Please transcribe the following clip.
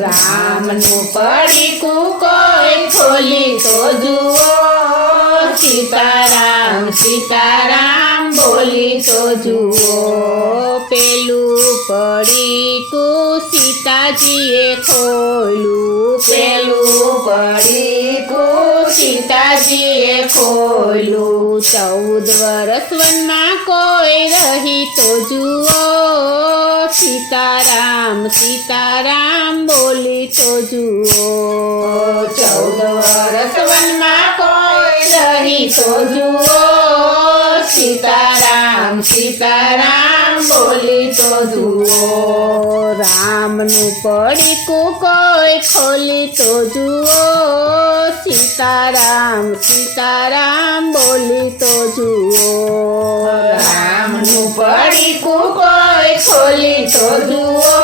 રામનું પડીકું કોઈ ખોલી તો જુઓ, સીતારામ સીતારામ બોલી તો જુઓ. પેલું પડીકું સીતાજીએ ખોલ્યું, પેલું પડીકું સીતાજીએ ખોલ્યું. 14 વર્ષ વનમાં કોઈ રહી તો જુઓ, સીતારામ સીતારામ બોલી તો જુઓ. 14 વર્ષ વનમાં કોઈ રહી તો જુઓ, સીતારામ સીતારામ બોલી તો જુઓ. રામનું પડીકું કોઈ ખોલી તો જુઓ, સીતારામ સીતારામ બોલી તો જુઓ. રામનું પડીકું કોઈ ખોલી તો જુઓ,